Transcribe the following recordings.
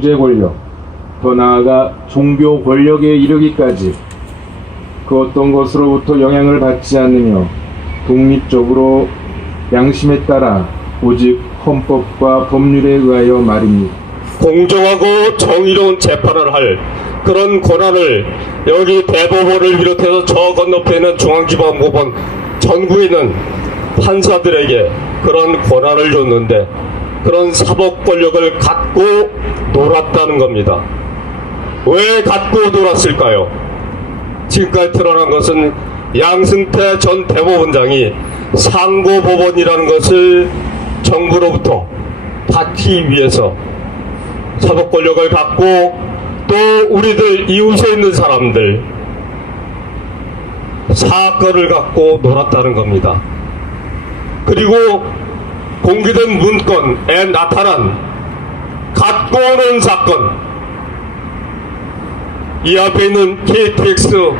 경제 권력, 더 나아가 종교 권력에 이르기까지 그 어떤 것으로부터 영향을 받지 않으며 독립적으로 양심에 따라 오직 헌법과 법률에 의하여 말입니다. 공정하고 정의로운 재판을 할 그런 권한을 여기 대법원을 비롯해서 저 건너편에 있는 중앙지방법원 전국에 있는 판사들에게 그런 권한을 줬는데 그런 사법 권력을 갖고 놀았다는 겁니다. 왜 갖고 놀았을까요? 지금까지 드러난 것은 양승태 전 대법원장이 상고법원이라는 것을 정부로부터 받기 위해서 사법 권력을 갖고 또 우리들 이웃에 있는 사람들 사건을 갖고 놀았다는 겁니다. 그리고 공개된 문건에 나타난 갖고 오는 사건, 이 앞에 있는 KTX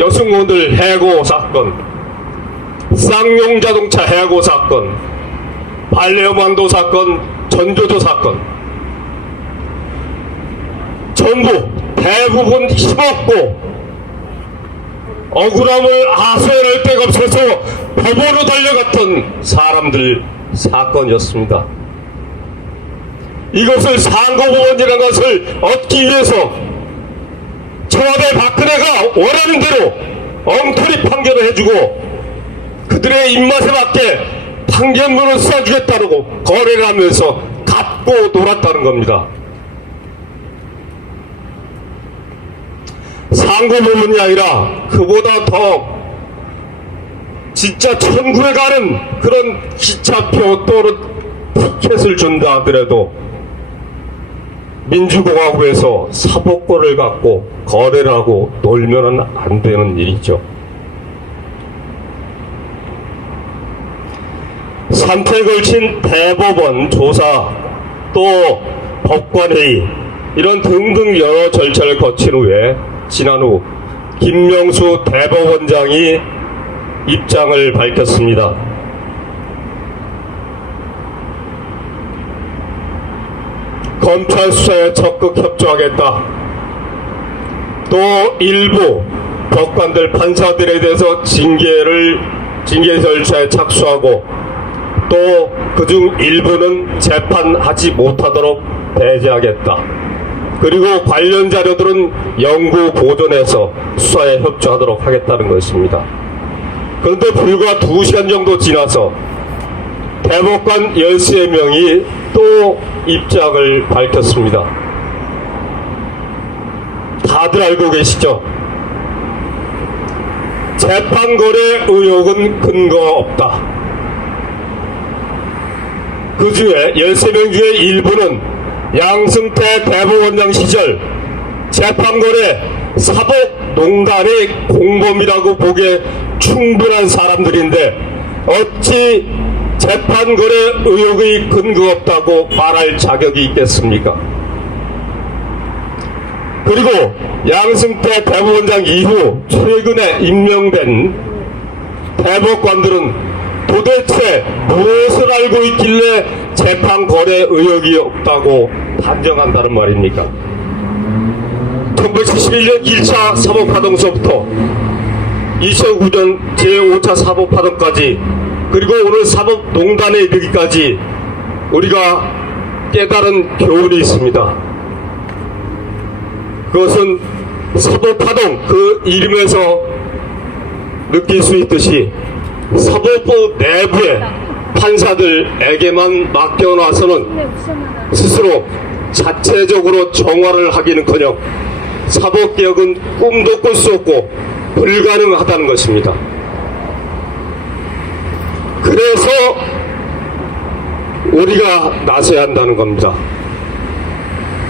여승원들 해고 사건, 쌍용자동차 해고 사건, 반려만도 사건, 전교조 사건, 전부 대부분 힘없고 억울함을 하소연할 데가 없어서 법원으로 달려갔던 사람들 사건이었습니다. 이것을 상고법원이라는 것을 얻기 위해서 청와대 박근혜가 원하는 대로 엉터리 판결을 해주고 그들의 입맛에 맞게 판결문을 쏴주겠다고 거래를 하면서 갖고 놀았다는 겁니다. 상고법원이 아니라 그보다 더 진짜 천국에 가는 그런 기차표 또는 티켓을 준다 하더라도 민주공화국에서 사법권을 갖고 거래를 하고 놀면 안 되는 일이죠. 산태에 걸친 대법원 조사 또 법관회의 이런 등등 여러 절차를 거친 후에 지난 후 김명수 대법원장이 입장을 밝혔습니다. 검찰 수사에 적극 협조하겠다. 또 일부 법관들 판사들에 대해서 징계 절차에 착수하고 또 그중 일부는 재판하지 못하도록 배제하겠다. 그리고 관련 자료들은 연구 보존해서 수사에 협조하도록 하겠다는 것입니다. 그런데 불과 2시간 정도 지나서 대법관 13명이 또 입장을 밝혔습니다. 다들 알고 계시죠? 재판거래 의혹은 근거 없다. 그 중에 13명 중에 일부는 양승태 대법원장 시절 재판거래 사법농단의 공범이라고 보기에 충분한 사람들인데 어찌 재판거래 의혹의 근거 없다고 말할 자격이 있겠습니까? 그리고 양승태 대법원장 이후 최근에 임명된 대법관들은 도대체 무엇을 알고 있길래 재판거래 의혹이 없다고 단정한다는 말입니까? 1971년 1차 사법파동서부터 2009년 제5차 사법파동까지 그리고 오늘 사법농단에 이르기까지 우리가 깨달은 교훈이 있습니다. 그것은 사법파동 그 이름에서 느낄 수 있듯이 사법부 내부의 판사들에게만 맡겨놔서는 스스로 자체적으로 정화를 하기는커녕 사법개혁은 꿈도 꿀 수 없고 불가능하다는 것입니다. 그래서 우리가 나서야 한다는 겁니다.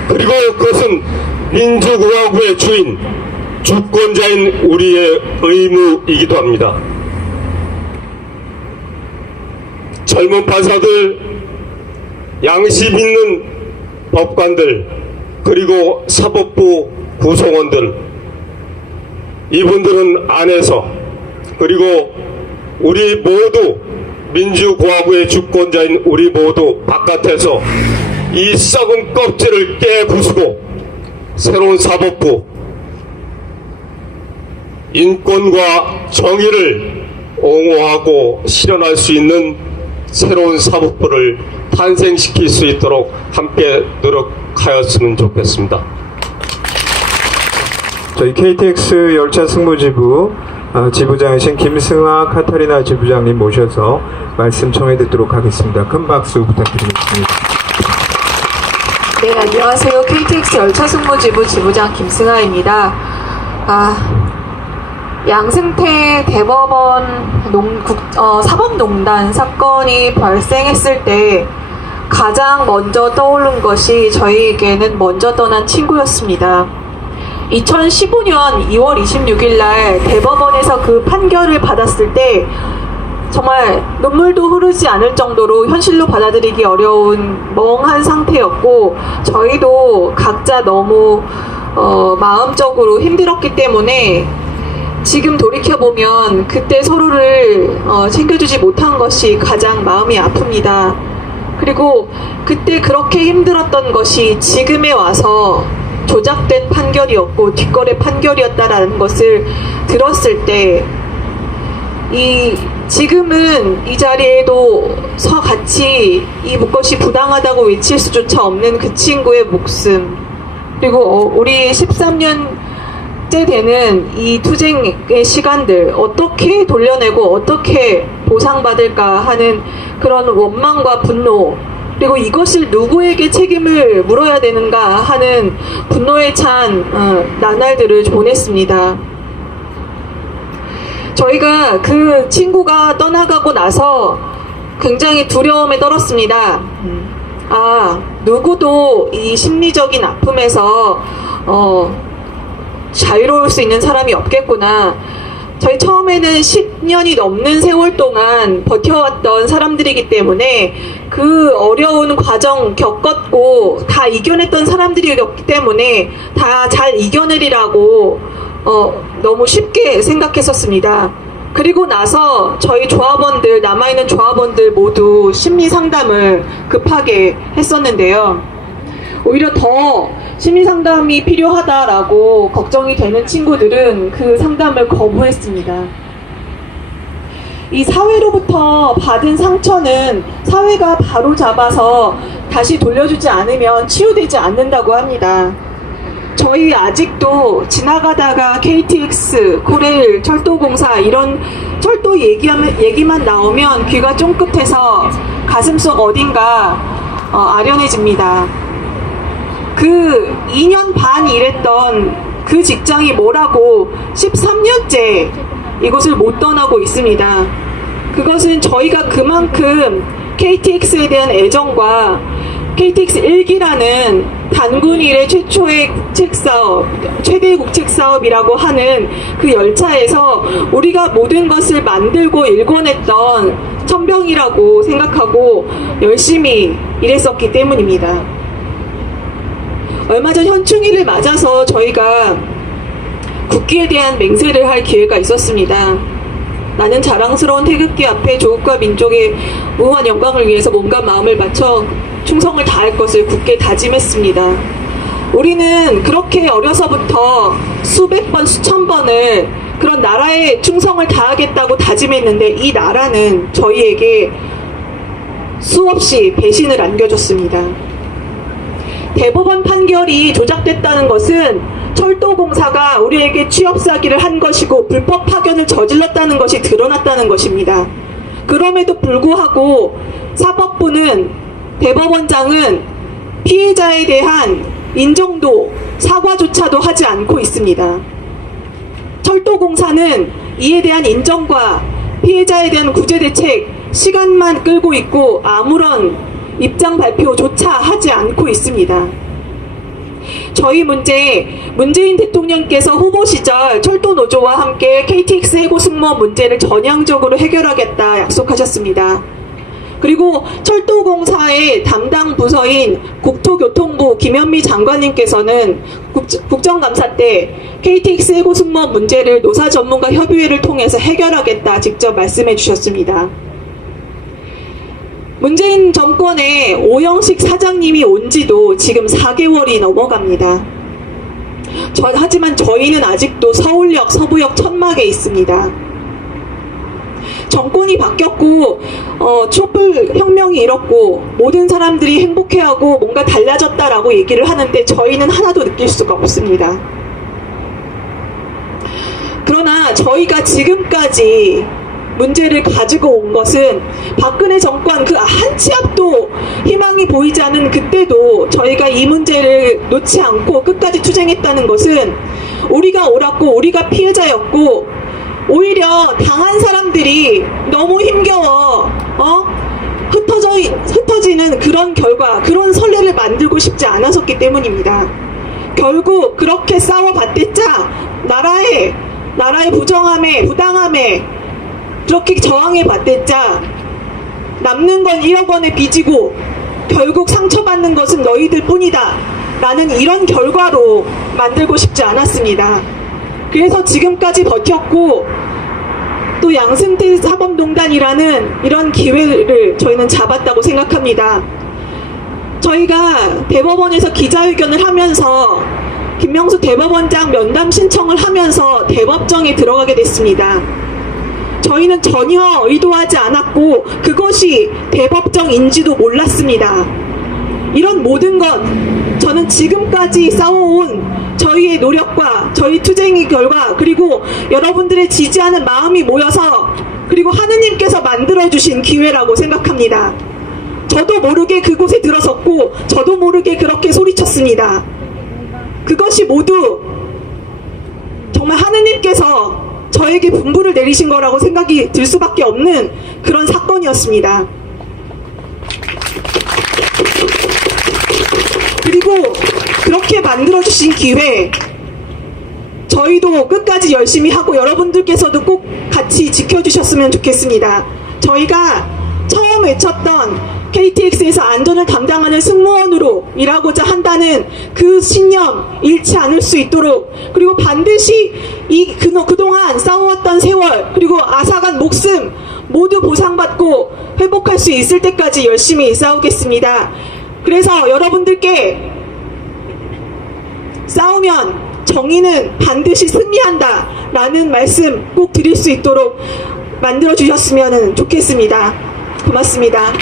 그리고 그것은 민주공화국의 주인, 주권자인 우리의 의무이기도 합니다. 젊은 판사들, 양심 있는 법관들, 그리고 사법부 구성원들, 이분들은 안에서 그리고 우리 모두 민주공화국의 주권자인 우리 모두 바깥에서 이 썩은 껍질을 깨부수고 새로운 사법부, 인권과 정의를 옹호하고 실현할 수 있는 새로운 사법부를 탄생시킬 수 있도록 함께 노력하였으면 좋겠습니다. 저희 KTX 열차 승무지부 지부장이신 김승아 카타리나 지부장님 모셔서 말씀 청해 듣도록 하겠습니다. 큰 박수 부탁드리겠습니다. 네, 안녕하세요. KTX 열차 승무지부 지부장 김승아입니다. 양승태 대법원 사법농단 사건이 발생했을 때 가장 먼저 떠오른 것이 저희에게는 먼저 떠난 친구였습니다. 2015년 2월 26일 날 대법원에서 그 판결을 받았을 때 정말 눈물도 흐르지 않을 정도로 현실로 받아들이기 어려운 멍한 상태였고, 저희도 각자 너무 마음적으로 힘들었기 때문에 지금 돌이켜보면 그때 서로를 챙겨주지 못한 것이 가장 마음이 아픕니다. 그리고 그때 그렇게 힘들었던 것이 지금에 와서 조작된 판결이었고 뒷거래 판결이었다라는 것을 들었을 때 지금은 이 자리에도 같이 이것이 부당하다고 외칠 수조차 없는 그 친구의 목숨, 그리고 우리 13년째 되는 이 투쟁의 시간들 어떻게 돌려내고 어떻게 보상받을까 하는 그런 원망과 분노, 그리고 이것을 누구에게 책임을 물어야 되는가 하는 분노에 찬 나날들을 보냈습니다. 저희가 그 친구가 떠나가고 나서 굉장히 두려움에 떨었습니다. 누구도 이 심리적인 아픔에서 자유로울 수 있는 사람이 없겠구나. 저희 처음에는 10년이 넘는 세월 동안 버텨왔던 사람들이기 때문에 그 어려운 과정 겪었고 다 이겨냈던 사람들이었기 때문에 다 잘 이겨내리라고 너무 쉽게 생각했었습니다. 그리고 나서 저희 조합원들, 남아있는 조합원들 모두 심리 상담을 급하게 했었는데요. 오히려 더 심리 상담이 필요하다라고 걱정이 되는 친구들은 그 상담을 거부했습니다. 이 사회로부터 받은 상처는 사회가 바로 잡아서 다시 돌려주지 않으면 치유되지 않는다고 합니다. 저희 아직도 지나가다가 KTX, 코레일, 철도공사 이런 철도 얘기만 나오면 귀가 쫑긋해서 가슴속 어딘가 아련해집니다. 그 2년 반 일했던 그 직장이 뭐라고 13년째 이곳을 못 떠나고 있습니다. 그것은 저희가 그만큼 KTX에 대한 애정과 KTX 1기라는 단군 이래 최초의 국책사업, 최대의 국책사업이라고 하는 그 열차에서 우리가 모든 것을 만들고 일궈냈던 천병이라고 생각하고 열심히 일했었기 때문입니다. 얼마 전 현충일을 맞아서 저희가 국기에 대한 맹세를 할 기회가 있었습니다. 나는 자랑스러운 태극기 앞에 조국과 민족의 무한 영광을 위해서 몸과 마음을 바쳐 충성을 다할 것을 굳게 다짐했습니다. 우리는 그렇게 어려서부터 수백 번, 수천 번을 그런 나라에 충성을 다하겠다고 다짐했는데 이 나라는 저희에게 수없이 배신을 안겨줬습니다. 대법원 판결이 조작됐다는 것은 철도공사가 우리에게 취업 사기를 한 것이고 불법 파견을 저질렀다는 것이 드러났다는 것입니다. 그럼에도 불구하고 사법부는, 대법원장은 피해자에 대한 인정도, 사과조차도 하지 않고 있습니다. 철도공사는 이에 대한 인정과 피해자에 대한 구제 대책 시간만 끌고 있고 아무런 입장 발표조차 하지 않고 있습니다. 저희 문재인 대통령께서 후보 시절 철도노조와 함께 KTX 해고 승무원 문제를 전향적으로 해결하겠다 약속하셨습니다. 그리고 철도공사의 담당 부서인 국토교통부 김현미 장관님께서는 국정감사 때 KTX 해고 승무원 문제를 노사 전문가 협의회를 통해서 해결하겠다 직접 말씀해 주셨습니다. 문재인 정권의 오영식 사장님이 온 지도 지금 4개월이 넘어갑니다. 하지만 저희는 아직도 서울역, 서부역 천막에 있습니다. 정권이 바뀌었고 촛불 혁명이 일었고 모든 사람들이 행복해하고 뭔가 달라졌다라고 얘기를 하는데 저희는 하나도 느낄 수가 없습니다. 그러나 저희가 지금까지 문제를 가지고 온 것은 박근혜 정권 그 한 치 앞도 희망이 보이지 않은 그때도 저희가 이 문제를 놓지 않고 끝까지 투쟁했다는 것은 우리가 옳았고 우리가 피해자였고 오히려 당한 사람들이 너무 힘겨워 흩어지는 그런 결과, 그런 선례를 만들고 싶지 않았었기 때문입니다. 결국 그렇게 싸워봤댔자 나라의 부정함에 부당함에 그렇게 저항해봤댔자 남는 건 1억 원의 빚이고 결국 상처받는 것은 너희들 뿐이다 라는 이런 결과로 만들고 싶지 않았습니다. 그래서 지금까지 버텼고 또 양승태 사법농단이라는 이런 기회를 저희는 잡았다고 생각합니다. 저희가 대법원에서 기자회견을 하면서 김명수 대법원장 면담 신청을 하면서 대법정에 들어가게 됐습니다. 저희는 전혀 의도하지 않았고 그것이 대법정인지도 몰랐습니다. 이런 모든 것 저는 지금까지 싸워온 저희의 노력과 저희 투쟁의 결과 그리고 여러분들의 지지하는 마음이 모여서 그리고 하느님께서 만들어주신 기회라고 생각합니다. 저도 모르게 그곳에 들어섰고 저도 모르게 그렇게 소리쳤습니다. 그것이 모두 정말 하느님께서 저에게 분부를 내리신 거라고 생각이 들 수밖에 없는 그런 사건이었습니다. 그리고 그렇게 만들어주신 기회 저희도 끝까지 열심히 하고 여러분들께서도 꼭 같이 지켜주셨으면 좋겠습니다. 저희가 처음 외쳤던 KTX에서 안전을 담당하는 승무원으로 일하고자 한다는 그 신념 잃지 않을 수 있도록 그리고 반드시 그동안 싸워왔던 세월 그리고 앗아간 목숨 모두 보상받고 회복할 수 있을 때까지 열심히 싸우겠습니다. 그래서 여러분들께 싸우면 정의는 반드시 승리한다 라는 말씀 꼭 드릴 수 있도록 만들어 주셨으면 좋겠습니다. 고맙습니다.